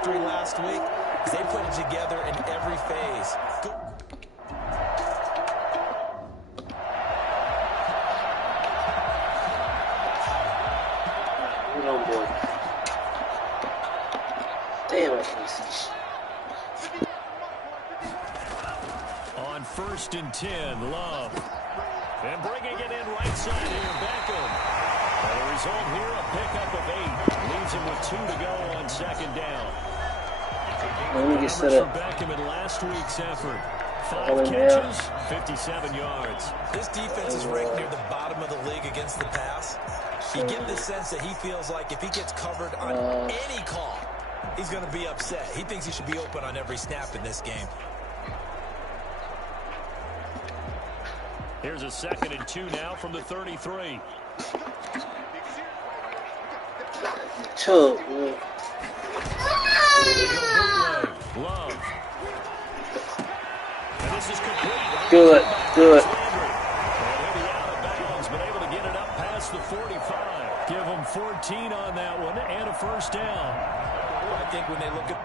victory last week is they put it together in every phase. Damn, I can't see. On 1st and 10, Love. And bringing it in right side here, Beckham. And the result here, a pickup of 8. Leaves him with 2 to go on 2nd down. Let me get set For up. Beckham in last week's effort. 5 catches, 57 yards. This defense is ranked near the bottom of the league against the pass. You get the sense that he feels like if he gets covered on any call, he's going to be upset. He thinks he should be open on every snap in this game. Here's a 2nd and 2 now from the 33. Two. Love. And this is complete. Good. Good. And he'll be out of bounds, but able to get it up past the 45. Give him 14 on that one and a 1st down. I think when they look at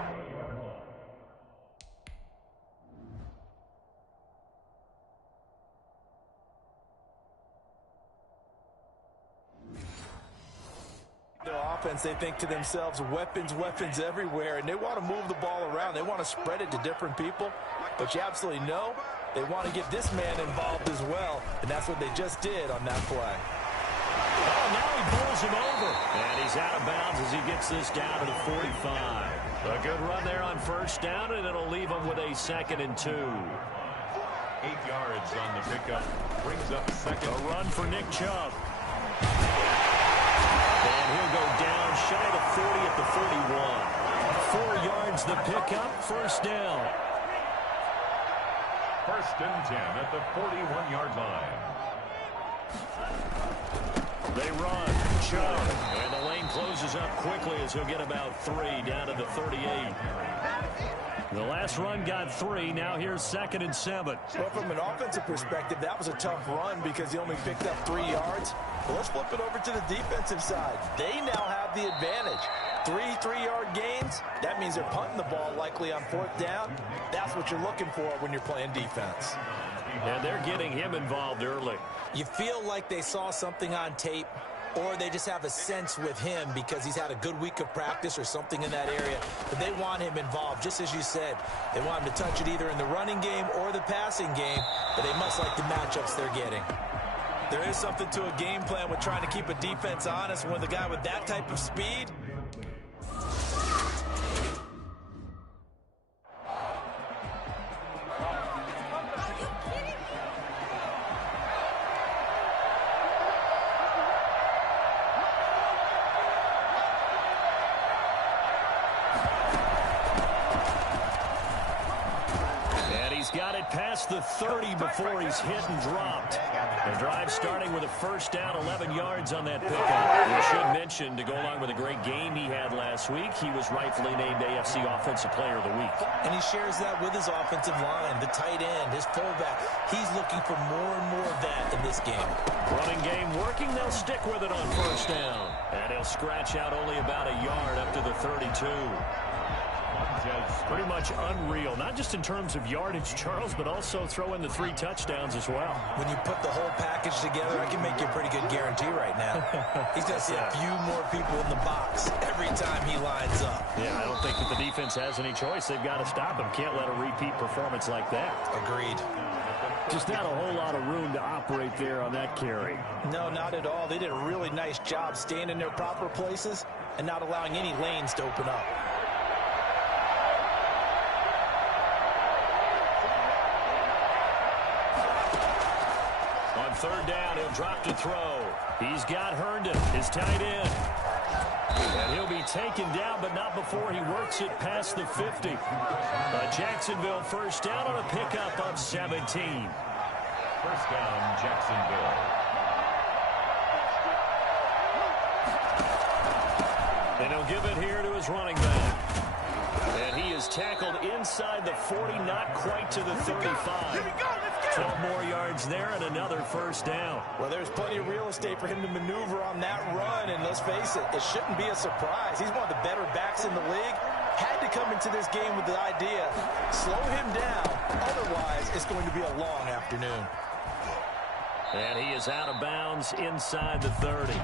their offense, they think to themselves, weapons, weapons everywhere, and they want to move the ball around. They want to spread it to different people, but you absolutely know they want to get this man involved as well, and that's what they just did on that play. Oh, now he pulls him over. And he's out of bounds as he gets this down to the 45. A good run there on 1st down, and it'll leave him with a 2nd and 2. 8 yards on the pickup. Brings up 2nd. A run for Nick Chubb. And he'll go down shy of 40 at the 41. 4 yards the pickup, 1st down. 1st and 10 at the 41-yard line. They run. Chubb. And the lane closes up quickly as he'll get about 3 down to the 38. The last run got 3. Now here's 2nd and 7. Well, from an offensive perspective, that was a tough run because he only picked up 3 yards. But let's flip it over to the defensive side. They now have the advantage. 3 3-yard gains. That means they're punting the ball likely on 4th down. That's what you're looking for when you're playing defense. And they're getting him involved early. You feel like they saw something on tape, or they just have a sense with him because he's had a good week of practice or something in that area. But they want him involved, just as you said. They want him to touch it either in the running game or the passing game, but they must like the matchups they're getting. There is something to a game plan with trying to keep a defense honest, and with a guy with that type of speed, got it past the 30 before he's hit and dropped. The drive starting with a 1st down, 11 yards on that pickup. We should mention, to go along with a great game he had last week, he was rightfully named AFC Offensive Player of the Week. And he shares that with his offensive line, the tight end, his fullback. He's looking for more and more of that in this game. Running game working, they'll stick with it on 1st down. And he'll scratch out only about a yard up to the 32. Pretty much unreal, not just in terms of yardage, Charles, but also throw in the 3 touchdowns as well. When you put the whole package together, I can make you a pretty good guarantee right now. He's going to see a few more people in the box every time he lines up. Yeah, I don't think that the defense has any choice. They've got to stop him. Can't let a repeat performance like that. Agreed. Just not a whole lot of room to operate there on that carry. No, not at all. They did a really nice job staying in their proper places and not allowing any lanes to open up. On 3rd down, he'll drop to throw. He's got Herndon, his tight end. And he'll be taken down, but not before he works it past the 50. Jacksonville 1st down on a pickup of 17. 1st down, Jacksonville. And he'll give it here to his running back. And he is tackled inside the 40, not quite to the 35. 12 more yards there and another 1st down. Well, there's plenty of real estate for him to maneuver on that run, and let's face it, it shouldn't be a surprise. He's one of the better backs in the league. Had to come into this game with the idea, slow him down, otherwise it's going to be a long afternoon. And he is out of bounds inside the 30.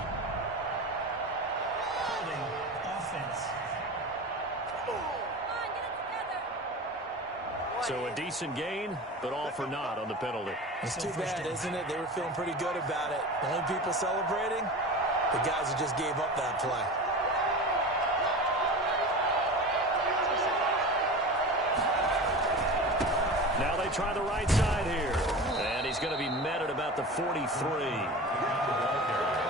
So a decent gain, but all for naught on the penalty. It's too bad, isn't it? They were feeling pretty good about it. The only people celebrating, the guys who just gave up that play. Now they try the right side here. And he's going to be met at about the 43.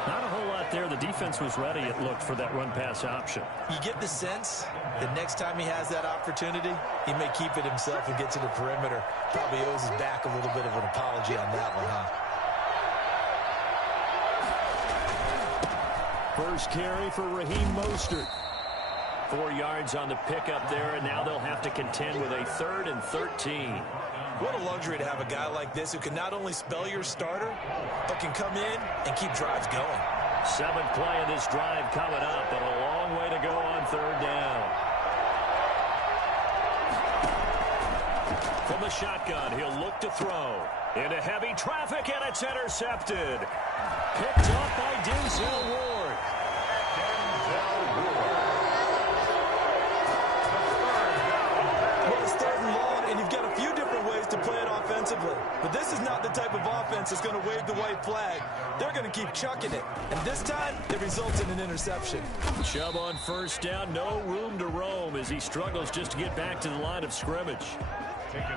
Not a whole lot there. The defense was ready, it looked, for that run-pass option. You get the sense that next time he has that opportunity, he may keep it himself and get to the perimeter. Probably owes his back a little bit of an apology on that one, huh? First carry for Raheem Mostert. 4 yards on the pickup there, and now they'll have to contend with a 3rd and 13. What a luxury to have a guy like this who can not only spell your starter, but can come in and keep drives going. 7th play of this drive coming up, but a long way to go on 3rd down. From the shotgun, he'll look to throw. Into heavy traffic, and it's intercepted. Picked up by Denzel Ward. Well, it's 3rd and long, and you've got a few different ways to play it offensively. But this is not the type of offense that's going to wave the white flag. They're going to keep chucking it. And this time, it results in an interception. Chubb on 1st down, no room to roam as he struggles just to get back to the line of scrimmage.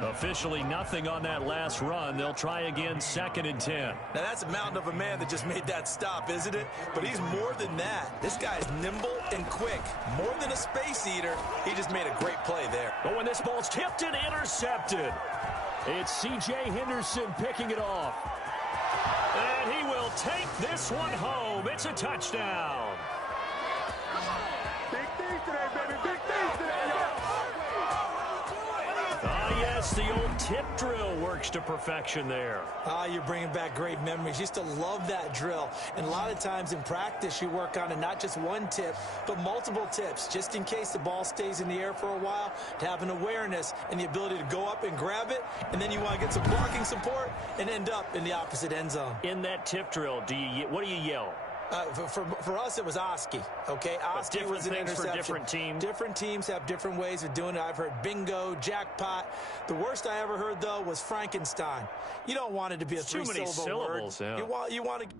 Officially nothing on that last run. They'll try again 2nd and 10. Now, that's a mountain of a man that just made that stop, isn't it? But he's more than that. This guy's nimble and quick. More than a space eater, he just made a great play there. But when this ball's tipped and intercepted, it's C.J. Henderson picking it off. And he will take this one home. It's a touchdown. Big things today, baby. Big things today, y'all. Ah, yes, the old tip drill works to perfection there. Ah, you're bringing back great memories. Used to love that drill. And a lot of times in practice, you work on it, not just one tip, but multiple tips, just in case the ball stays in the air for a while, to have an awareness and the ability to go up and grab it, and then you want to get some blocking support and end up in the opposite end zone. In that tip drill, what do you yell? For us, it was Oski, okay? Oski was an interception. For different teams. Different teams have different ways of doing it. I've heard bingo, jackpot. The worst I ever heard, though, was Frankenstein. You don't want it to be a three-syllable word. Yeah. You want to...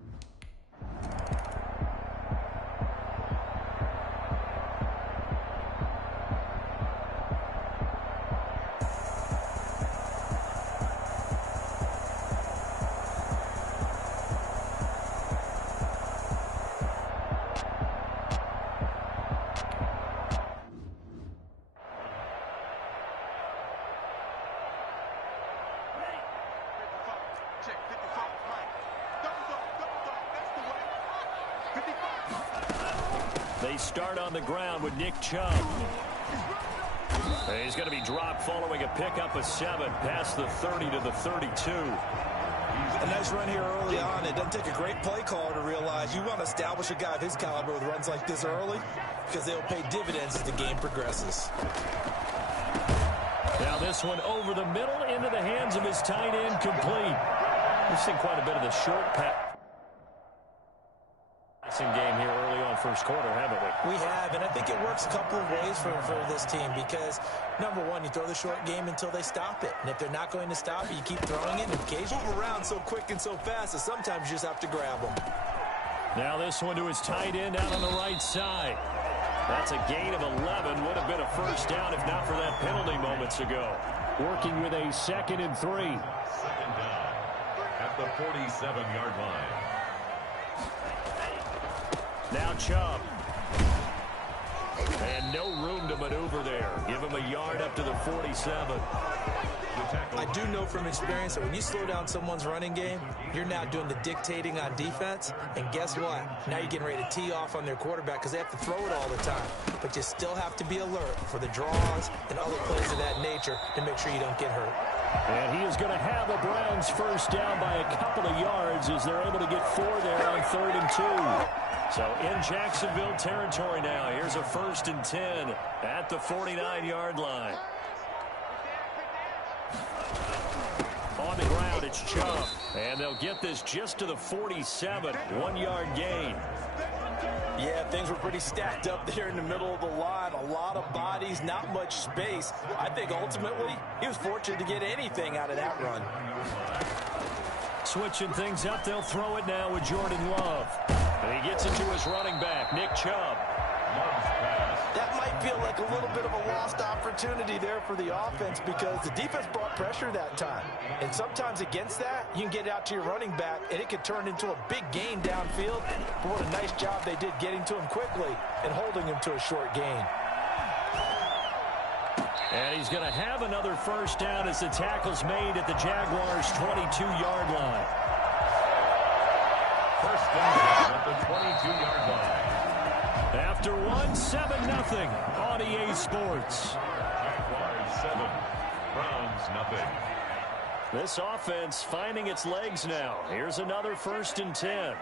They start on the ground with Nick Chubb. He's going to be dropped following a pickup of 7 past the 30 to the 32. A nice run here early on. It doesn't take a great play caller to realize you want to establish a guy of his caliber with runs like this early because they'll pay dividends as the game progresses. Now this one over the middle into the hands of his tight end, complete. We've seen quite a bit of the short passing game here early on first quarter, haven't we? We have, and I think it works a couple of ways for this team because, number one, you throw the short game until they stop it. And if they're not going to stop it, you keep throwing it. And occasionally move around so quick and so fast that sometimes you just have to grab them. Now this one to his tight end out on the right side. That's a gain of 11. Would have been a first down if not for that penalty moments ago. Working with a 2nd and 3. 2nd down at the 47-yard line. Now Chubb. And no room to maneuver there. Give him a yard up to the 47. I do know from experience that when you slow down someone's running game, you're now doing the dictating on defense. And guess what? Now you're getting ready to tee off on their quarterback because they have to throw it all the time. But you still have to be alert for the draws and other plays of that nature to make sure you don't get hurt. And he is going to have the Browns first down by a couple of yards as they're able to get 4 there on 3rd and 2. So in Jacksonville territory now. Here's a 1st and 10 at the 49-yard line. On the ground, it's Chubb. And they'll get this just to the 47. 1-yard gain. Yeah, things were pretty stacked up there in the middle of the line. A lot of bodies, not much space. I think ultimately he was fortunate to get anything out of that run. Switching things up, they'll throw it now with Jordan Love. And he gets it to his running back, Nick Chubb. That might feel like a little bit of a lost opportunity there for the offense because the defense brought pressure that time. And sometimes against that, you can get it out to your running back, and it could turn into a big gain downfield. But what a nice job they did getting to him quickly and holding him to a short gain. And he's going to have another 1st down as the tackle's made at the Jaguars' 22-yard line. 1st down at the 22-yard line. After 7-0 on EA Sports. Jaguars 7, Browns nothing. This offense finding its legs now. Here's another 1st and 10.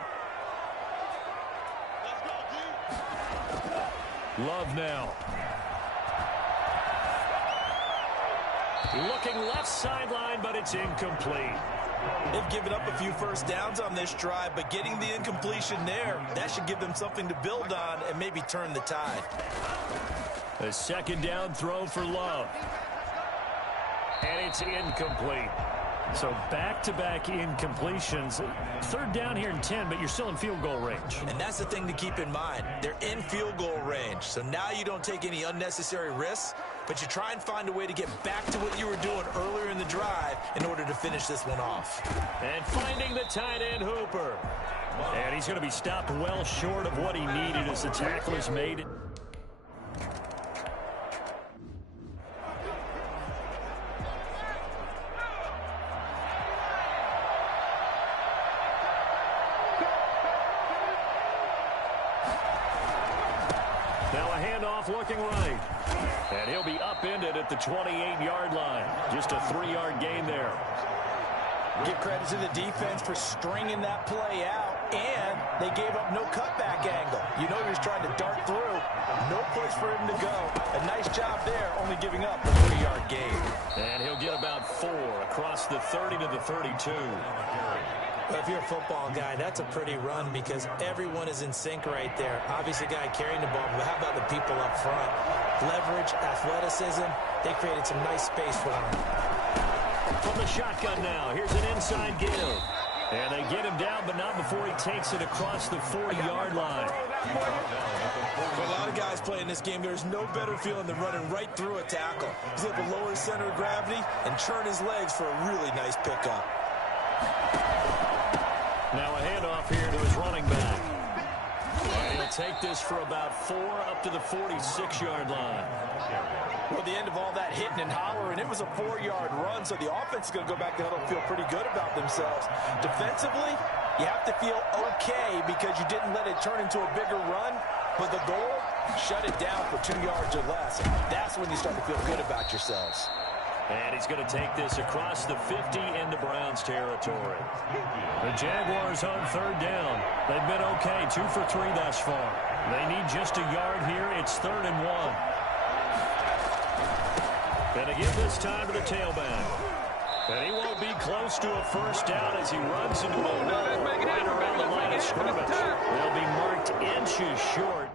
Love now. Looking left sideline, but it's incomplete. They've given up a few 1st downs on this drive, but getting the incompletion there, that should give them something to build on and maybe turn the tide. A 2nd down throw for Love. And it's incomplete. So back-to-back incompletions. 3rd down here in 10, but you're still in field goal range. And that's the thing to keep in mind. They're in field goal range. So now you don't take any unnecessary risks, but you try and find a way to get back to what you were doing earlier in the drive in order to finish this one off. And finding the tight end, Hooper. And he's going to be stopped well short of what he needed as the tackle is made. Now a handoff looking right. And he'll be upended at the 28-yard line. Just a 3-yard gain there. Give credit to the defense for stringing that play out, and they gave up no cutback angle. You know he was trying to dart through. No place for him to go. A nice job there, only giving up a 3-yard gain. And he'll get about 4 across the 30 to the 32. Well, if you're a football guy, that's a pretty run because everyone is in sync right there. Obviously, guy carrying the ball, but how about the people up front? Leverage, athleticism, they created some nice space for him. From the shotgun now, here's an inside give. And they get him down, but not before he takes it across the 40-yard line. For a lot of guys playing this game, there's no better feeling than running right through a tackle. He's able to lower his center of gravity and turn his legs for a really nice pickup. Now a handoff here to his running back. And he'll take this for about 4 up to the 46-yard line. Well, at the end of all that hitting and hollering, it was a 4-yard run, so the offense is going to go back to huddle and feel pretty good about themselves. Defensively, you have to feel okay because you didn't let it turn into a bigger run, but the goal, shut it down for 2 yards or less. That's when you start to feel good about yourselves. And he's going to take this across the 50 into Browns territory. The Jaguars on 3rd down. They've been okay, 2 for 3 thus far. They need just a yard here. It's 3rd and 1. And to give this time to the tailback. And he won't be close to a 1st down as he runs into a wall right around the line of scrimmage. They'll be marked inches short.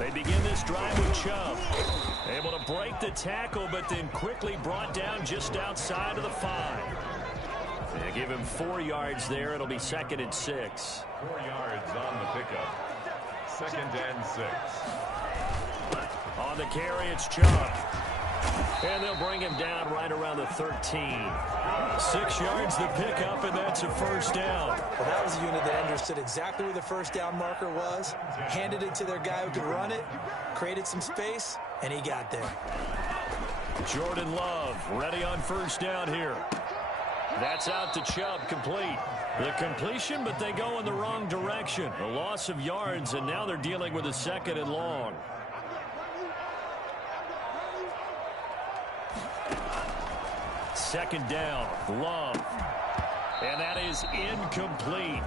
They begin this drive with Chubb. Able to break the tackle, but then quickly brought down just outside of the 5. They give him 4 yards there. It'll be 2nd and 6. 4 yards on the pickup. 2nd and 6. On the carry, it's Chubb. And they'll bring him down right around the 13. 6 yards the pickup, and that's a first down. Well, that was a unit that understood exactly where the first down marker was, handed it to their guy who could run it, created some space, and he got there. Jordan Love ready on first down here. That's out to Chubb, complete. The completion, but they go in the wrong direction. A loss of yards, and now they're dealing with a 2nd and long. Second down, Love. And that is incomplete.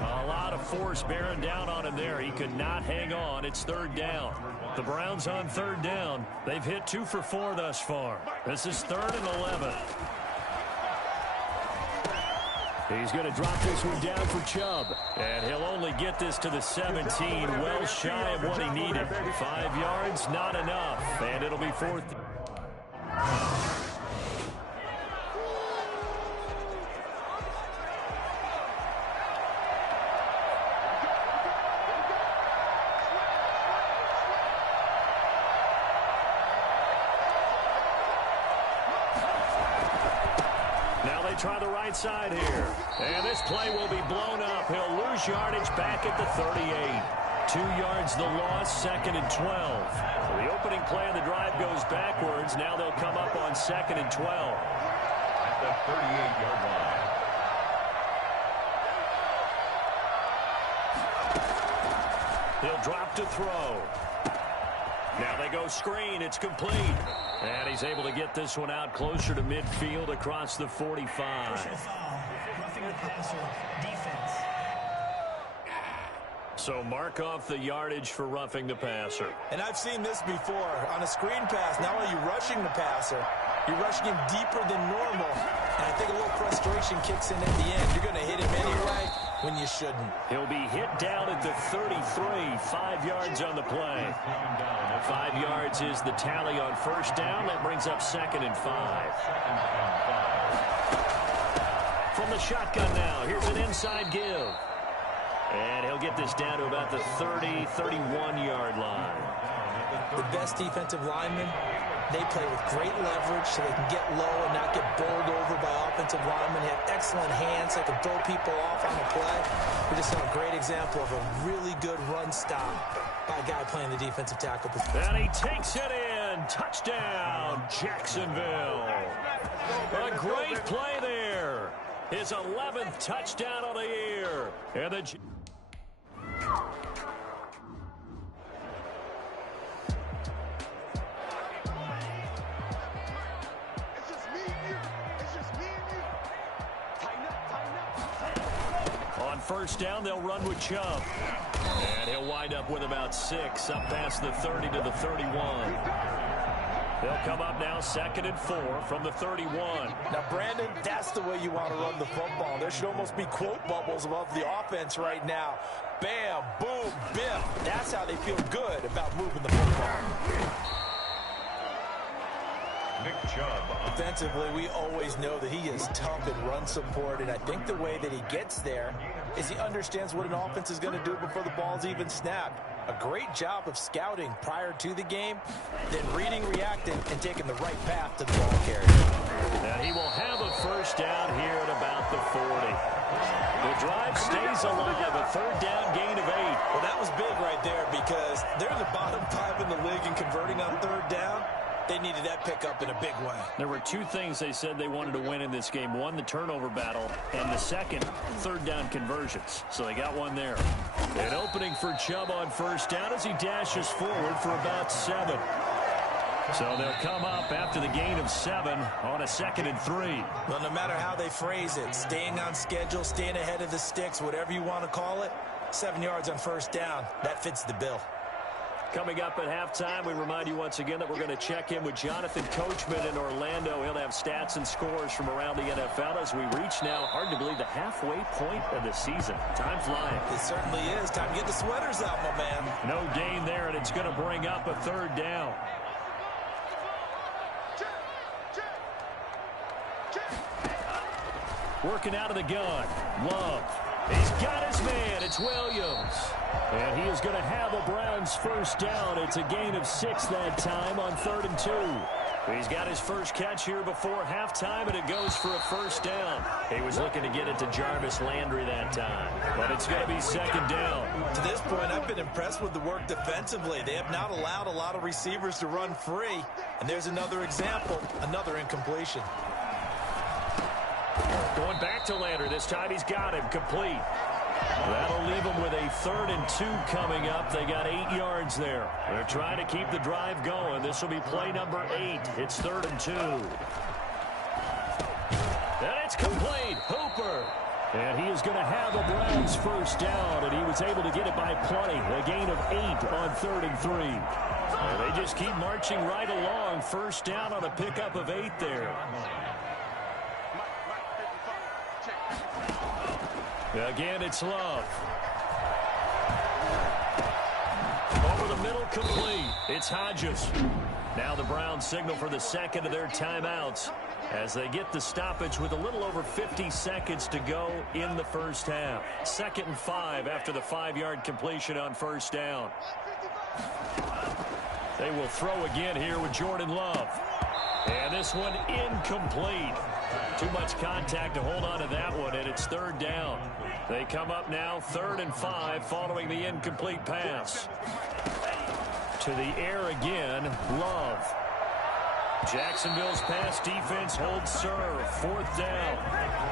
A lot of force bearing down on him there. He could not hang on. It's 3rd down. The Browns on 3rd down. They've hit 2 for 4 thus far. This is 3rd and 11. He's going to drop this one down for Chubb. And he'll only get this to the 17, well shy of what he needed. 5 yards, not enough. And it'll be 4th. Try the right side here. And this play will be blown up. He'll lose yardage back at the 38. 2 yards the loss, 2nd and 12. The opening play of the drive goes backwards. Now they'll come up on 2nd and 12. At the 38-yard line. He'll drop to throw. Now they go screen. It's complete. And he's able to get this one out closer to midfield across the 45. Roughing the passer, defense. So mark off the yardage for roughing the passer. And I've seen this before. On a screen pass, not only are you rushing the passer, you're rushing him deeper than normal. And I think a little frustration kicks in at the end. You're going to hit him anyway when you shouldn't. He'll be hit down at the 33, 5 yards on the play. 5 yards is the tally on first down. That brings up 2nd and 5. From the shotgun now, here's an inside give. And he'll get this down to about the 30, 31-yard line. The best defensive linemen, they play with great leverage so they can get low and not get bowled over by offensive linemen. They have excellent hands. They can throw people off on the play. We just saw a great example of a really good run stop by a guy playing the defensive tackle position. And he takes it in. Touchdown, Jacksonville. A great play there. His 11th touchdown of the year. And the on first down, they'll run with Chubb. And he'll wind up with about 6, up past the 30 to the 31. They'll come up now 2nd and 4 from the 31. Now, Brandon, that's the way you want to run the football. There should almost be quote bubbles above the offense right now. Bam, boom, biff. That's how they feel good about moving the football. Nick Chubb. Offensively, we always know that he is tough in run support, and I think the way that he gets there is he understands what an offense is going to do before the ball's even snapped. A great job of scouting prior to the game, then reading, reacting, and taking the right path to the ball carrier. And he will have a first down here at about the 40. The drive stays alive, a 3rd down gain of 8. Well, that was big right there because they're the bottom 5 in the league in converting on 3rd down. They needed that pickup in a big way. There were 2 things they said they wanted to win in this game. One, the turnover battle, and the second, 3rd down conversions. So they got one there. An opening for Chubb on first down as he dashes forward for about 7. So they'll come up after the gain of 7 on a 2nd and 3. Well, no matter how they phrase it, staying on schedule, staying ahead of the sticks, whatever you want to call it, 7 yards on first down, that fits the bill. Coming up at halftime, we remind you once again that we're going to check in with Jonathan Coachman in Orlando. He'll have stats and scores from around the NFL as we reach now, hard to believe, the halfway point of the season. Time flying. It certainly is. Time to get the sweaters out, my man. No gain there, and it's going to bring up a third down. Working out of the gun. Love. He's got his man. It's Williams. And he is going to have a Browns first down. It's a gain of 6 that time on 3rd and 2. He's got his first catch here before halftime, and it goes for a first down. He was looking to get it to Jarvis Landry that time, but it's going to be 2nd down. To this point, I've been impressed with the work defensively. They have not allowed a lot of receivers to run free. And there's another example, another incompletion. Going back to Landry. This time he's got him complete. That'll leave them with a 3rd and 2 coming up. They got 8 yards there. They're trying to keep the drive going. This will be play number 8. It's 3rd and 2. And it's complete. Hooper. And he is going to have a Browns first down, and he was able to get it by plenty. A gain of 8 on 3rd and 3. And they just keep marching right along. First down on a pickup of 8 there. Again, it's Love. Over the middle, complete. It's Hodges. Now the Browns signal for the second of their timeouts as they get the stoppage with a little over 50 seconds to go in the first half. 2nd and 5 after the 5-yard completion on first down. They will throw again here with Jordan Love. And this one incomplete. Too much contact to hold on to that one, and it's 3rd down. They come up now 3rd and 5 following the incomplete pass. To the air again, Love. Jacksonville's pass defense holds serve. 4th down.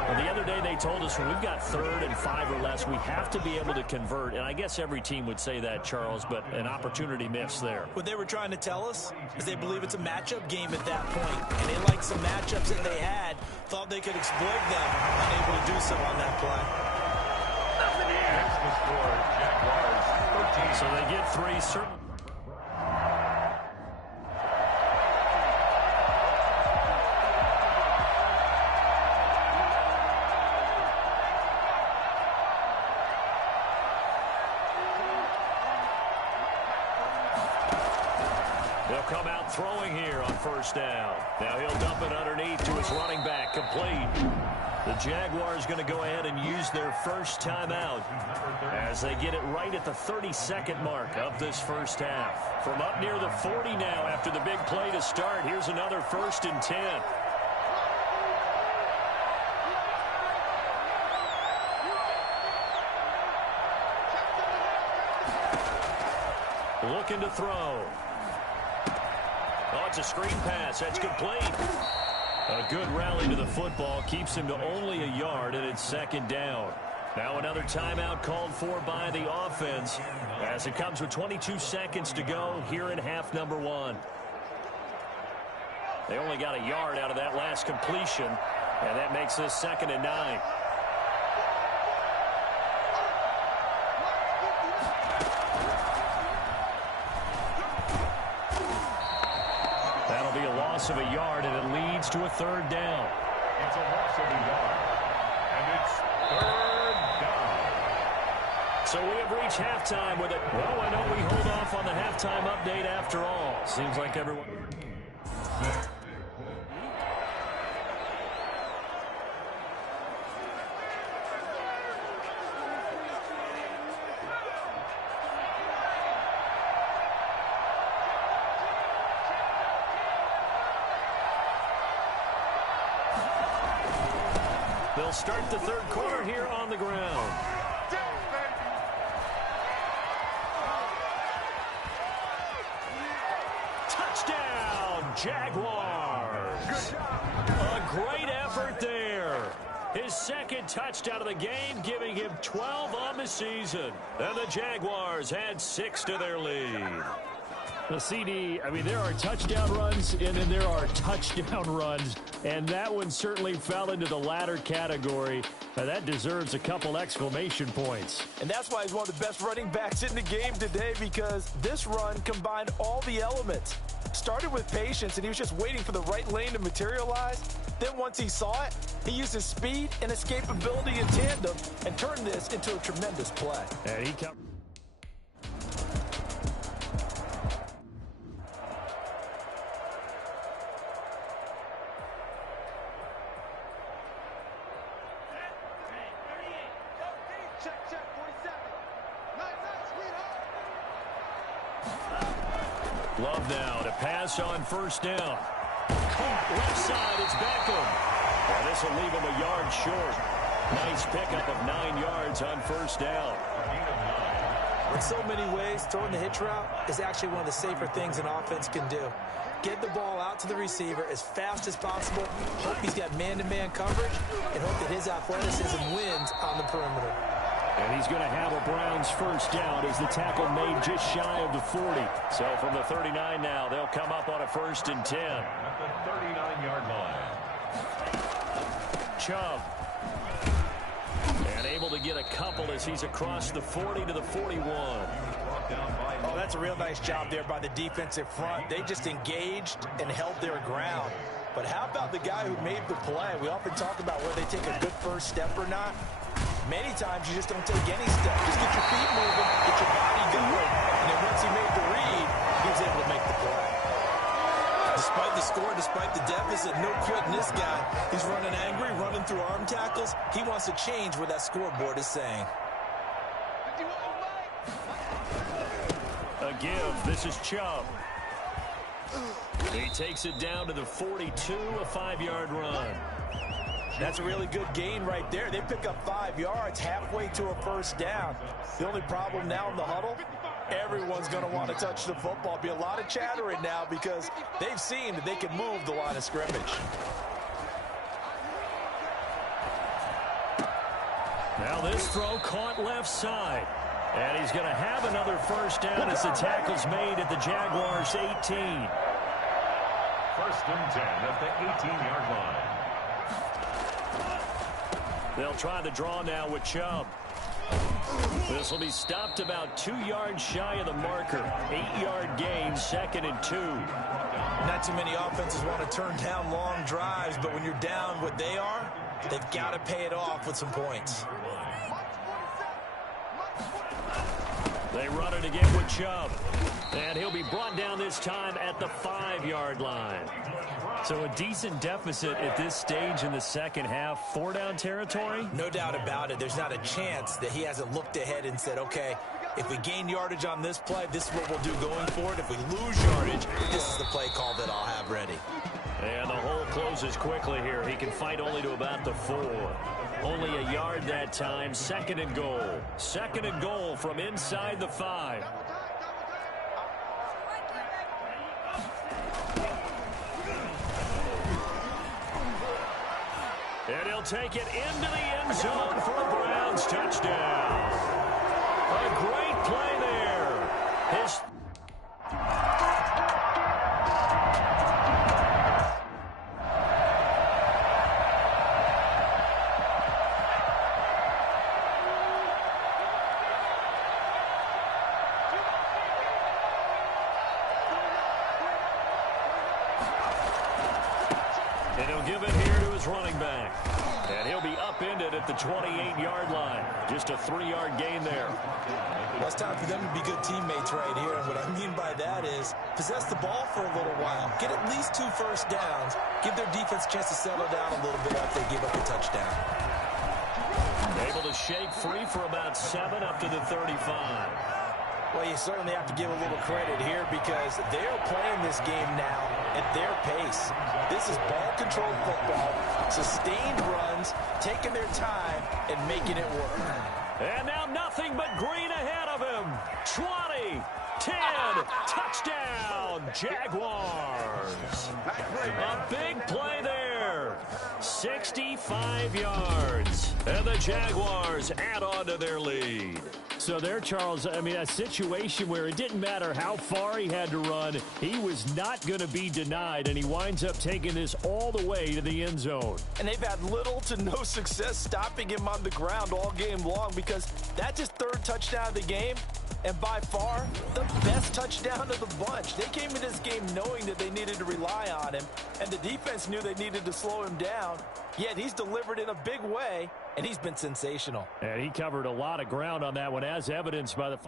Well, the other day they told us when we've got 3rd and 5 or less, we have to be able to convert. And I guess every team would say that, Charles, but an opportunity missed there. What they were trying to tell us is they believe it's a matchup game at that point. And they liked some matchups that they had, thought they could exploit them, unable to do so on that play. That's the score. Jaguars 13. So they get 3 certain. They'll come out throwing here on first down. Now he'll dump it underneath to his running back, complete. The Jaguars going to go ahead and use their first timeout as they get it right at the 32nd mark of this first half. From up near the 40 now after the big play to start, here's another 1st and 10. Looking to throw. Oh, it's a screen pass. That's complete. A good rally to the football keeps him to only a yard, and it's 2nd down. Now another timeout called for by the offense as it comes with 22 seconds to go here in half number 1. They only got a yard out of that last completion, and that makes this 2nd and 9. Of a yard, and it leads to a 3rd down. It's a loss of a yard, and it's 3rd down. So we have reached halftime with it. Well, I know we hold off on the halftime update after all. Seems like everyone. They'll start the 3rd quarter here on the ground. Touchdown, Jaguars. A great effort there. His 2nd touchdown of the game, giving him 12 on the season. And the Jaguars add 6 to their lead. The CD, I mean, there are touchdown runs, and then there are touchdown runs, and that one certainly fell into the latter category. That deserves a couple exclamation points. And that's why he's one of the best running backs in the game today, because this run combined all the elements. Started with patience, and he was just waiting for the right lane to materialize. Then once he saw it, he used his speed and escapability in tandem and turned this into a tremendous play. And he comes. Love now to pass on first down. Left side, it's Beckham. And this will leave him a yard short. Nice pickup of 9 yards on first down. In so many ways, throwing the hitch route is actually one of the safer things an offense can do. Get the ball out to the receiver as fast as possible, hope he's got man-to-man coverage, and hope that his athleticism wins on the perimeter. And he's going to have a Browns first down as the tackle made just shy of the 40. So from the 39 now, they'll come up on a 1st and 10. At the 39-yard line. Chubb. And able to get a couple as he's across the 40 to the 41. Oh, that's a real nice job there by the defensive front. They just engaged and held their ground. But how about the guy who made the play? We often talk about whether they take a good first step or not. Many times you just don't take any step. Just get your feet moving, get your body going. And then once he made the read, he was able to make the play. Despite the score, despite the deficit, no quitting this guy. He's running angry, running through arm tackles. He wants to change what that scoreboard is saying. A give. This is Chubb. He takes it down to the 42, a 5-yard run. That's a really good gain right there. They pick up 5 yards halfway to a first down. The only problem now in the huddle, everyone's going to want to touch the football. Be a lot of chattering now because they've seen that they can move the line of scrimmage. Now this throw caught left side. And he's going to have another first down as the tackle's made at the Jaguars' 18. 1st and 10 at the 18-yard line. They'll try the draw now with Chubb. This will be stopped about 2 yards shy of the marker. 8-yard gain, 2nd and 2. Not too many offenses want to turn down long drives, but when you're down what they are, they've got to pay it off with some points. They run it again with Chubb. And he'll be brought down this time at the 5-yard line. So a decent deficit at this stage in the second half. 4-down territory? No doubt about it. There's not a chance that he hasn't looked ahead and said, okay, if we gain yardage on this play, this is what we'll do going forward. If we lose yardage, this is the play call that I'll have ready. And the hole closes quickly here. He can fight only to about the 4. Only a yard that time. 2nd and goal. 2nd and goal from inside the 5. And he'll take it into the end zone for a Browns touchdown. A great play there. His and he'll give it here to his running back. And he'll be upended at the 28-yard line. Just a 3-yard gain there. Well, it's time for them to be good teammates right here. And what I mean by that is possess the ball for a little while. Get at least 2 first downs. Give their defense a chance to settle down a little bit after they give up a touchdown. Able to shake free for about 7 up to the 35. Well, you certainly have to give a little credit here because they're playing this game now at their pace. This is ball-controlled football, sustained runs, taking their time, and making it work. And now nothing but green ahead of him. 20, 10, touchdown, Jaguars. A big play there. 65 yards. And the Jaguars add on to their lead. So there, Charles, I mean, a situation where it didn't matter how far he had to run, he was not going to be denied, and he winds up taking this all the way to the end zone. And they've had little to no success stopping him on the ground all game long, because that's his third touchdown of the game, and by far the best touchdown of the bunch. They came into this game knowing that they needed to rely on him, and the defense knew they needed to slow him down, yet he's delivered in a big way, and he's been sensational. And he covered a lot of ground on that one, as evidenced by the...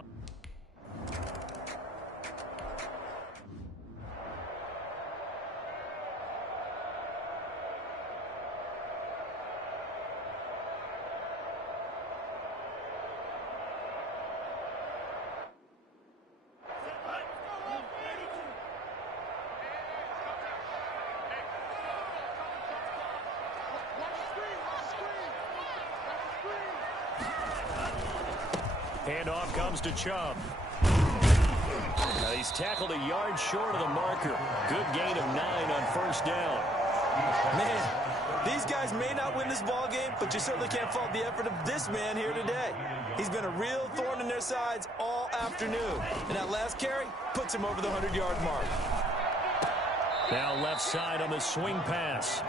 Handoff comes to Chubb. Now he's tackled a yard short of the marker. Good gain of 9 on first down. Man, these guys may not win this ball game, but you certainly can't fault the effort of this man here today. He's been a real thorn in their sides all afternoon. And that last carry puts him over the 100-yard mark. Now left side on the swing pass.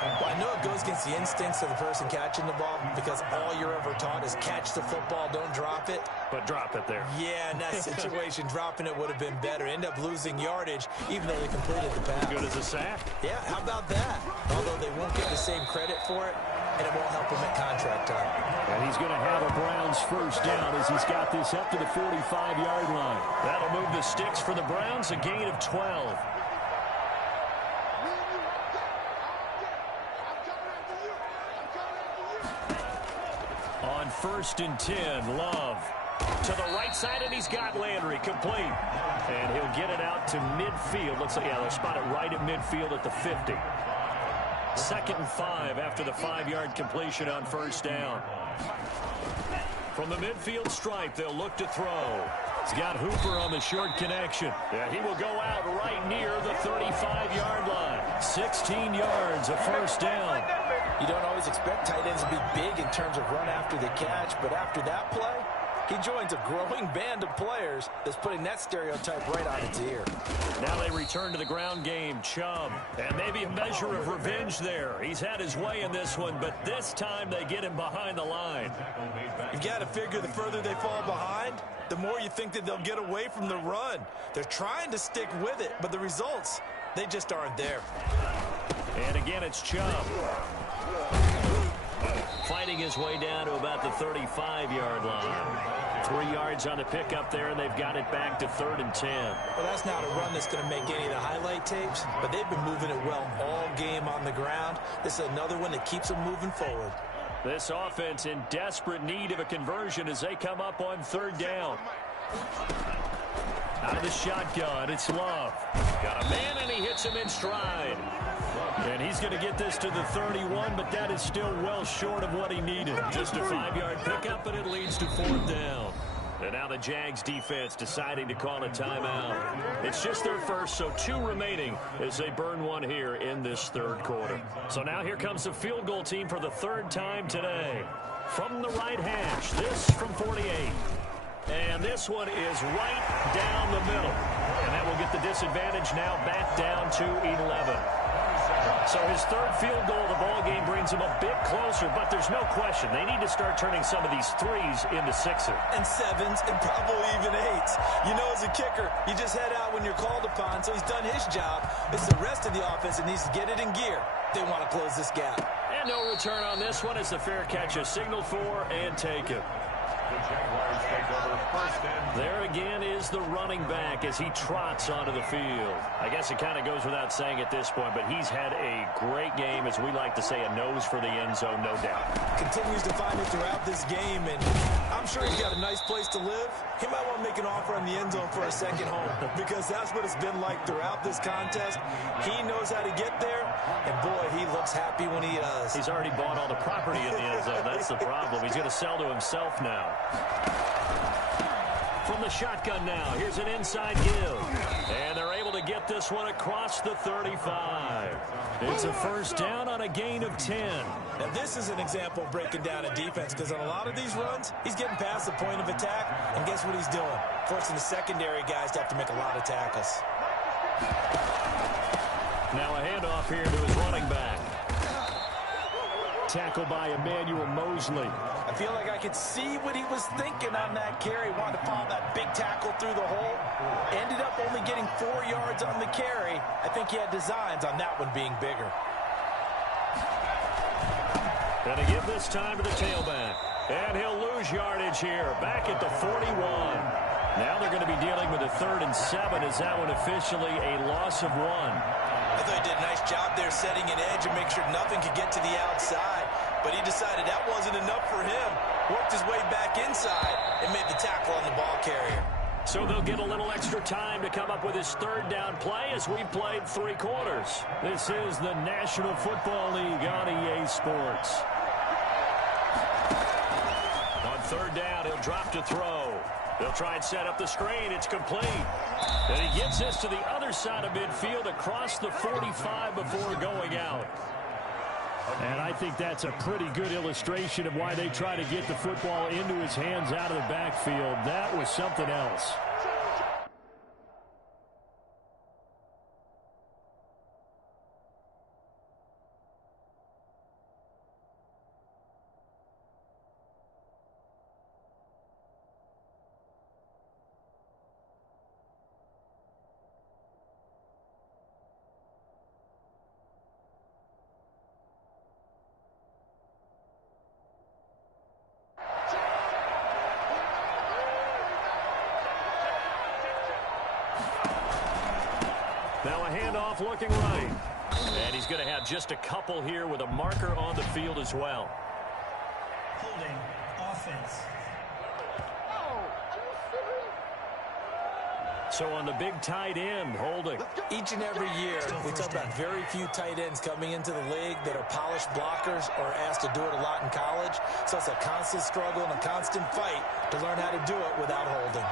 Well, I know it goes against the instincts of the person catching the ball, because all you're ever taught is catch the football, don't drop it. But drop it there. Yeah, in that situation, dropping it would have been better. End up losing yardage, even though they completed the pass. Good as a sack. Yeah, how about that? Although they won't get the same credit for it, and it won't help him at contract time. And he's going to have a Browns first down as he's got this up to the 45-yard line. That'll move the sticks for the Browns, a gain of 12. On 1st and 10, Love to the right side, and he's got Landry complete. And he'll get it out to midfield. Looks like, yeah, they'll spot it right at midfield at the 50. 2nd and 5 after the 5-yard completion on first down. From the midfield stripe, they'll look to throw. He's got Hooper on the short connection. Yeah, he will go out right near the 35-yard line. 16 yards, a first down. You don't always expect tight ends to be big in terms of run after the catch, but after that play, he joins a growing band of players that's putting that stereotype right on its ear. Now they return to the ground game. Chubb, and maybe a measure of revenge there. He's had his way in this one, but this time they get him behind the line. You've got to figure the further they fall behind, the more you think that they'll get away from the run. They're trying to stick with it, but the results, they just aren't there. And again, it's Chubb. Fighting his way down to about the 35-yard line. 3 yards on the pickup there, and they've got it back to 3rd and 10. Well, that's not a run that's going to make any of the highlight tapes, but they've been moving it well all game on the ground. This is another one that keeps them moving forward. This offense in desperate need of a conversion as they come up on 3rd down. Out of the shotgun, it's Love. Got a man, and he hits him in stride. And he's going to get this to the 31, but that is still well short of what he needed. Just a 5-yard pickup, and it leads to 4th down. And now the Jags defense deciding to call a timeout. It's just their first, so 2 remaining as they burn one here in this 3rd quarter. So now here comes the field goal team for the 3rd time today. From the right hash, this from 48. And this one is right down the middle. And that will get the disadvantage now back down to 11. So his 3rd field goal of the ball game brings him a bit closer, but there's no question they need to start turning some of these 3s into 6s. And 7s, and probably even 8s. You know, as a kicker, you just head out when you're called upon, so he's done his job. It's the rest of the offense that needs to get it in gear. They want to close this gap. And no return on this one as the fair catch is signaled for and taken. There again is the running back as he trots onto the field. I guess it kind of goes without saying at this point, but he's had a great game, as we like to say, a nose for the end zone, no doubt. Continues to find it throughout this game, and I'm sure he's got a nice place to live. He might want to make an offer on the end zone for a second home, because that's what it's been like throughout this contest. He knows how to get there, and boy, he looks happy when he does. He's already bought all the property in the end zone. That's the problem. He's going to sell to himself now. From the shotgun now, here's an inside give. And they're able to to get this one across the 35. It's a first down on a gain of 10. Now, this is an example of breaking down a defense because on a lot of these runs, he's getting past the point of attack, and guess what he's doing? Forcing the secondary guys to have to make a lot of tackles. Now a handoff here to his running back. Tackle by Emmanuel Mosley. I feel like I could see what he was thinking on that carry. Wanted to follow that big tackle through the hole. Ended up only getting 4 yards on the carry. I think he had designs on that one being bigger. Going to give this time to the tailback. And he'll lose yardage here. Back at the 41. Now they're going to be dealing with a 3rd and 7. Is that one officially a loss of 1? I thought he did a nice job there setting an edge and make sure nothing could get to the outside. But he decided that wasn't enough for him. Worked his way back inside and made the tackle on the ball carrier. So they'll get a little extra time to come up with his 3rd down play as we've played 3 quarters. This is the National Football League on EA Sports. On 3rd down, he'll drop to throw. They'll try and set up the screen. It's complete. And he gets this to the other side of midfield across the 45 before going out. And I think that's a pretty good illustration of why they try to get the football into his hands out of the backfield. That was something else. Now a handoff looking right. And he's going to have just a couple here with a marker on the field as well. Holding offense. So on the big tight end, holding. Each and every year, we talk about very few tight ends coming into the league that are polished blockers or asked to do it a lot in college. So it's a constant struggle and a constant fight to learn how to do it without holding.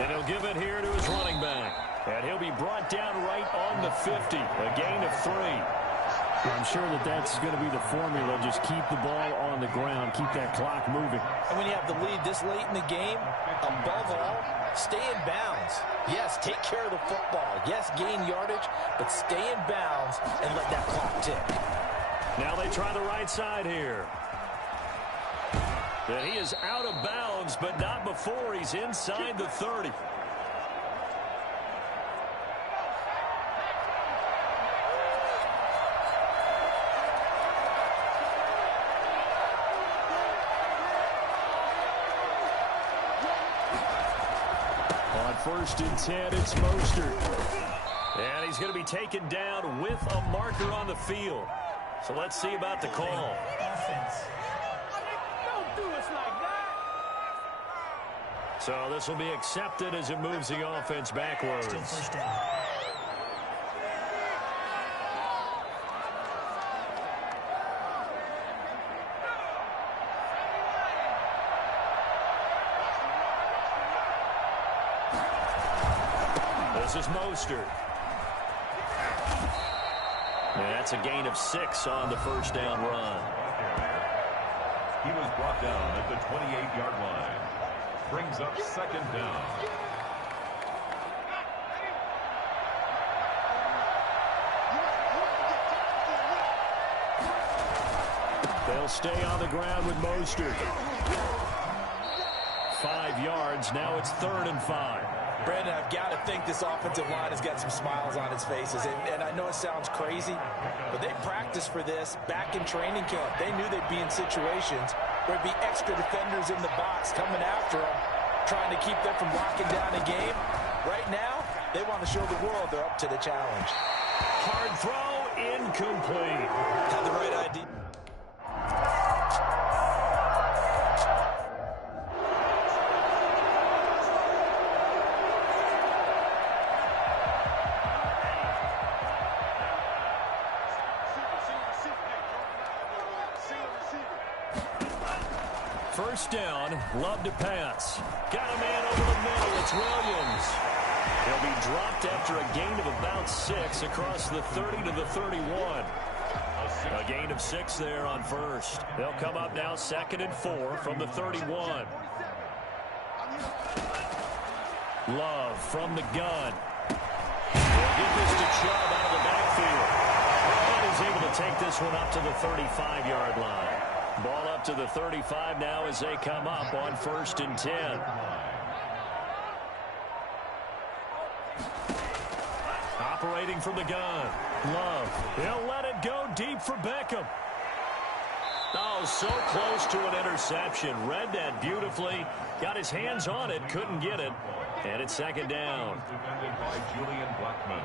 And he'll give it here to his running back. And he'll be brought down right on the 50. A gain of 3. I'm sure that that's going to be the formula. Just keep the ball on the ground. Keep that clock moving. And when you have the lead this late in the game, above all, stay in bounds. Yes, take care of the football. Yes, gain yardage, but stay in bounds and let that clock tick. Now they try the right side here. And he is out of bounds, but not before he's inside the 30. On 1st and 10, it's Mostert. And he's going to be taken down with a marker on the field. So let's see about the call. Offense. So this will be accepted as it moves the offense backwards. Still first down. This is Mostert. And that's a gain of 6 on the 1st down run. He was brought down at the 28-yard line. Brings up 2nd down. They'll stay on the ground with Mostert. 5 yards. Now it's 3rd and 5. Brandon, I've got to think this offensive line has got some smiles on its faces. And I know it sounds crazy, but they practiced for this back in training camp. They knew they'd be in situations where there'd be extra defenders in the box coming after them, trying to keep them from locking down a game. Right now, they want to show the world they're up to the challenge. Hard throw, incomplete. Had the right idea. first down. Love to pass. Got a man over the middle. It's Williams. He'll be dropped after a gain of about 6 across the 30 to the 31. A gain of 6 there on first. They'll come up now 2nd and 4 from the 31. Love from the gun. They'll get this to Chubb out of the backfield. And he's able to take this one up to the 35-yard line. Ball up to the 35 now as they come up on 1st and 10. Operating from the gun. Love. He'll let it go deep for Beckham. Oh, so close to an interception. Read that beautifully. Got his hands on it. Couldn't get it. And it's 2nd down. Defended by Julian Blackman.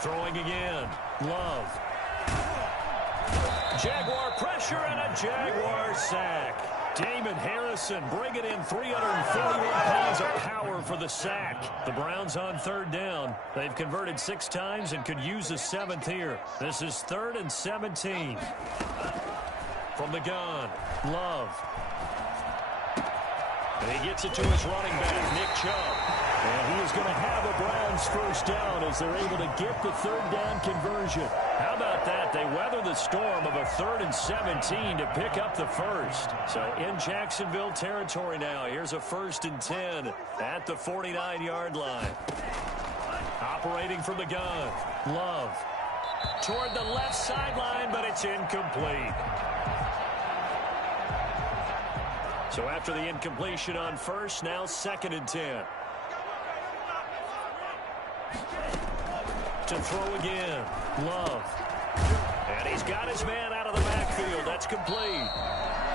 Throwing again. Love. Jaguar pressure and a Jaguar sack. Damon Harrison bringing in 341 pounds of power for the sack. The Browns on 3rd down. They've converted 6 times and could use a 7th here. This is 3rd and 17. From the gun, Love. And he gets it to his running back, Nick Chubb. And he is going to have a Browns first down as they're able to get the 3rd down conversion. How about that? They weather the storm of a 3rd and 17 to pick up the first. So in Jacksonville territory now. Here's a 1st and 10 at the 49-yard line. Operating from the gun. Love. Toward the left sideline, but it's incomplete. So after the incompletion on first, now 2nd and 10. To throw again. Love. And he's got his man out of the backfield. That's complete.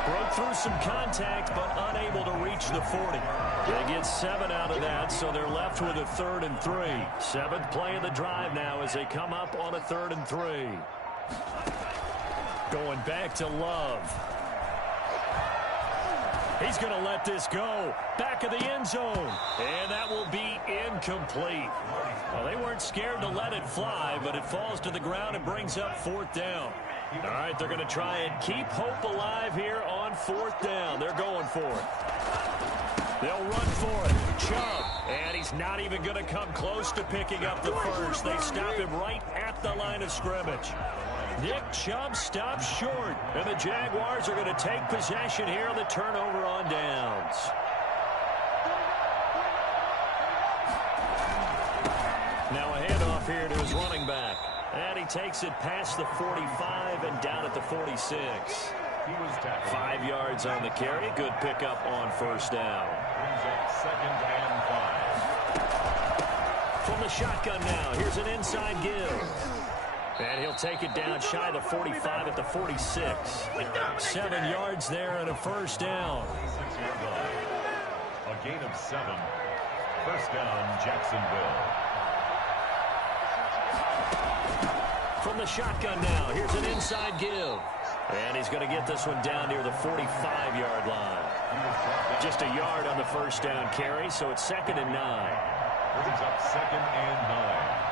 Broke through some contact, but unable to reach the 40. They get 7 out of that, so they're left with a 3rd and 3. 7th play of the drive now as they come up on a 3rd and 3. Going back to Love. He's going to let this go. Back of the end zone. And that will be incomplete. Well, they weren't scared to let it fly, but it falls to the ground and brings up 4th down. All right, they're going to try and keep hope alive here on 4th down. They're going for it. They'll run for it. Chubb. And he's not even going to come close to picking up the first. They stop him right at the line of scrimmage. Nick Chubb stops short, and the Jaguars are going to take possession here on the turnover on downs. Now a handoff here to his running back. And he takes it past the 45 and down at the 46. 5 yards on the carry. Good pickup on 1st down. Brings up 2nd and 5. From the shotgun now, here's an inside give. And he'll take it down shy of the 45 at the 46. 7 yards there and a 1st down. 6-yard line. A gain of 7. 1st down, Jacksonville. From the shotgun now, here's an inside give. And he's going to get this one down near the 45-yard line. Just a yard on the 1st down carry, so it's 2nd and 9. Brings up 2nd and 9.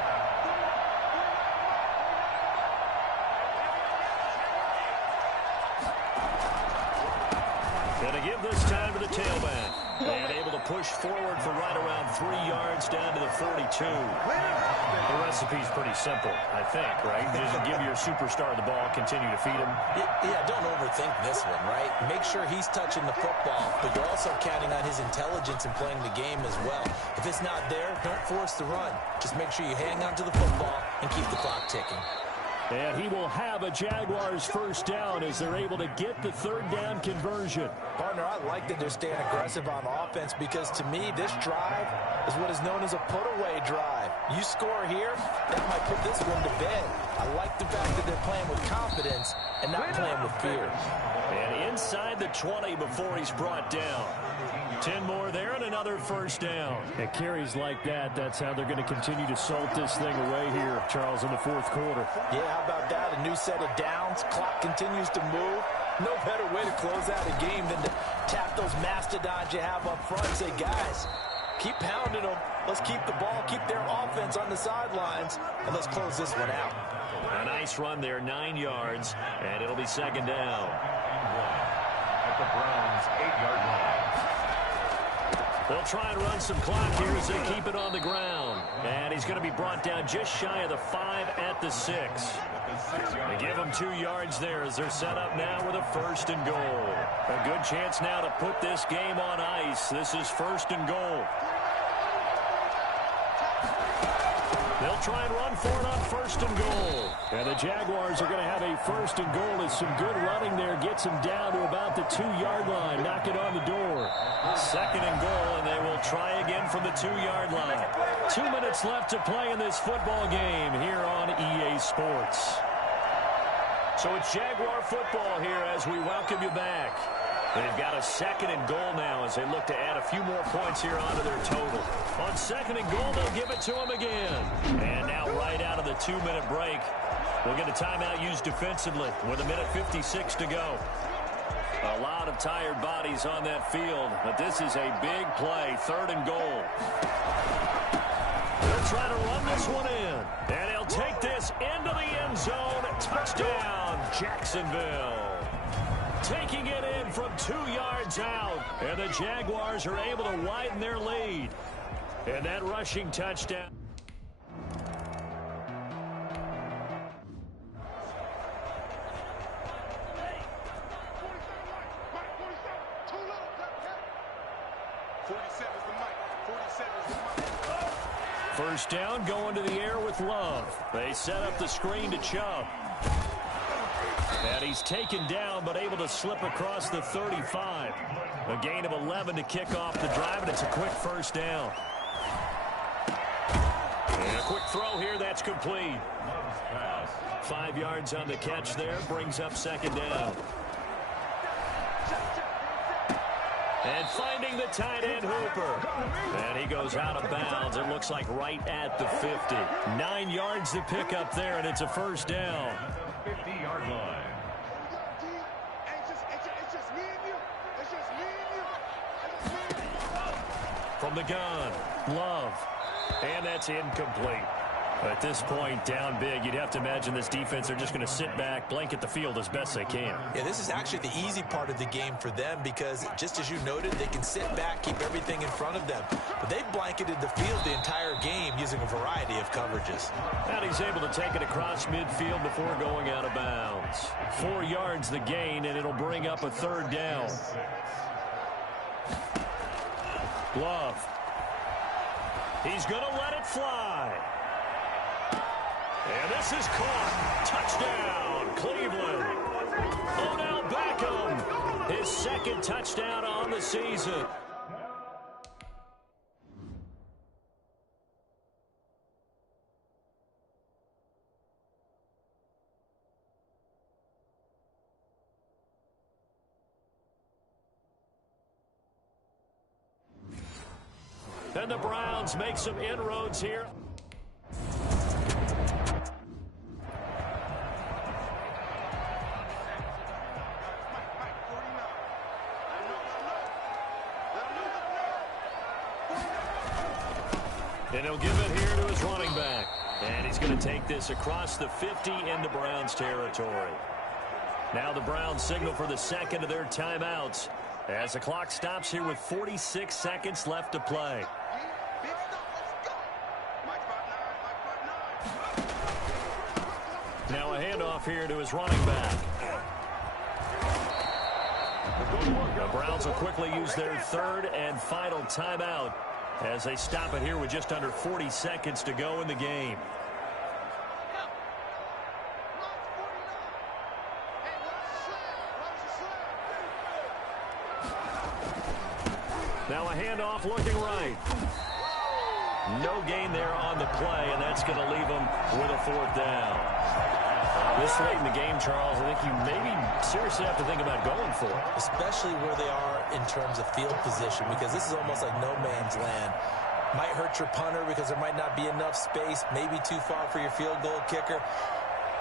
Going to give this time to the tailback. And able to push forward for right around 3 yards down to the 42. The recipe's pretty simple, I think, right? Just give your superstar the ball, continue to feed him. Yeah, don't overthink this one, right? Make sure he's touching the football, but you're also counting on his intelligence in playing the game as well. If it's not there, don't force the run. Just make sure you hang on to the football and keep the clock ticking. And he will have a Jaguars first down as they're able to get the 3rd down conversion. Partner, I like that they're staying aggressive on offense because to me, this drive is what is known as a put-away drive. You score here, that might put this one to bed. I like the fact that they're playing with confidence and not playing with fear. And inside the 20 before he's brought down. 10 more there and another 1st down. At carries like that, that's how they're going to continue to salt this thing away here, Charles, in the 4th quarter. Yeah, how about that? A new set of downs. Clock continues to move. No better way to close out a game than to tap those mastodons you have up front and say, guys, keep pounding them. Let's keep the ball, keep their offense on the sidelines, and let's close this one out. A nice run there, 9 yards, and it'll be second down. At the Browns' 8-yard line. They'll try and run some clock here as they keep it on the ground. And he's going to be brought down just shy of the 5 at the 6. They give him 2 yards there as they're set up now with a 1st and goal. A good chance now to put this game on ice. This is 1st and goal. They'll try and run for it on 1st and goal. And the Jaguars are going to have a 1st and goal as some good running there gets him down to about the 2-yard line. Knock it on the door. 2nd and goal, and they will try again from the 2-yard line. 2 minutes left to play in this football game here on EA Sports. So it's Jaguar football here as we welcome you back. They've got a 2nd and goal now as they look to add a few more points here onto their total. On 2nd and goal, they'll give it to him again. And now right out of the 2-minute break, we'll get a timeout used defensively with 1:56 to go. A lot of tired bodies on that field, but this is a big play, 3rd and goal. They'll try to run this one in, and he'll take this into the end zone. Touchdown, Jacksonville. Taking it in from 2 yards out, and the Jaguars are able to widen their lead. And that rushing touchdown. First down, going to the air with Love. They set up the screen to Chubb. And he's taken down, but able to slip across the 35. A gain of 11 to kick off the drive, and it's a quick first down. And a quick throw here, that's complete. 5 yards on the catch there, brings up 2nd down. And finding the tight end, Hooper. And he goes out of bounds. It looks like right at the 50. 9 yards to pick up there, and it's a first down. 50-yard line. From the gun, Love. And that's incomplete. At this point, down big, you'd have to imagine this defense are just going to sit back, blanket the field as best they can. Yeah, this is actually the easy part of the game for them because, just as you noted, they can sit back, keep everything in front of them. But they've blanketed the field the entire game using a variety of coverages. And he's able to take it across midfield before going out of bounds. 4 yards the gain, and it'll bring up a 3rd down. Love. He's going to let it fly. And this is caught. Touchdown, Cleveland. Odell Beckham, his 2nd touchdown on the season. And the Browns make some inroads here. And he'll give it here to his running back. And he's going to take this across the 50 into Browns territory. Now the Browns signal for the 2nd of their timeouts as the clock stops here with 46 seconds left to play. Now a handoff here to his running back. The Browns will quickly use their 3rd and final timeout as they stop it here with just under 40 seconds to go in the game. Now a handoff looking right. No gain there on the play, and that's going to leave them with a 4th down. This late in the game, Charles, I think you maybe seriously have to think about going for it. Especially where they are in terms of field position, because this is almost like no man's land. Might hurt your punter because there might not be enough space, maybe too far for your field goal kicker.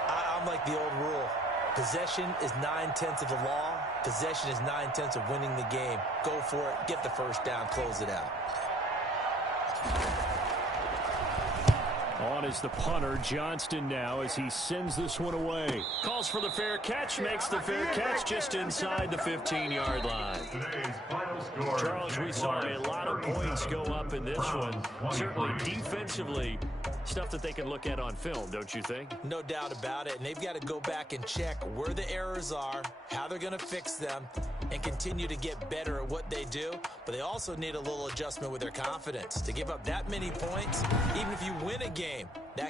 I'm like the old rule. Possession is 9/10 of the law. Possession is 9/10 of winning the game. Go for it, get the first down, close it out. On is the punter, Johnston now, as he sends this one away. Calls for the fair catch, makes the fair catch just inside the 15-yard line. Charles, we saw a lot of points go up in this one. Certainly defensively, stuff that they can look at on film, don't you think? No doubt about it. And they've got to go back and check where the errors are, how they're going to fix them, and continue to get better at what they do. But they also need a little adjustment with their confidence. To give up that many points, even if you win a game, that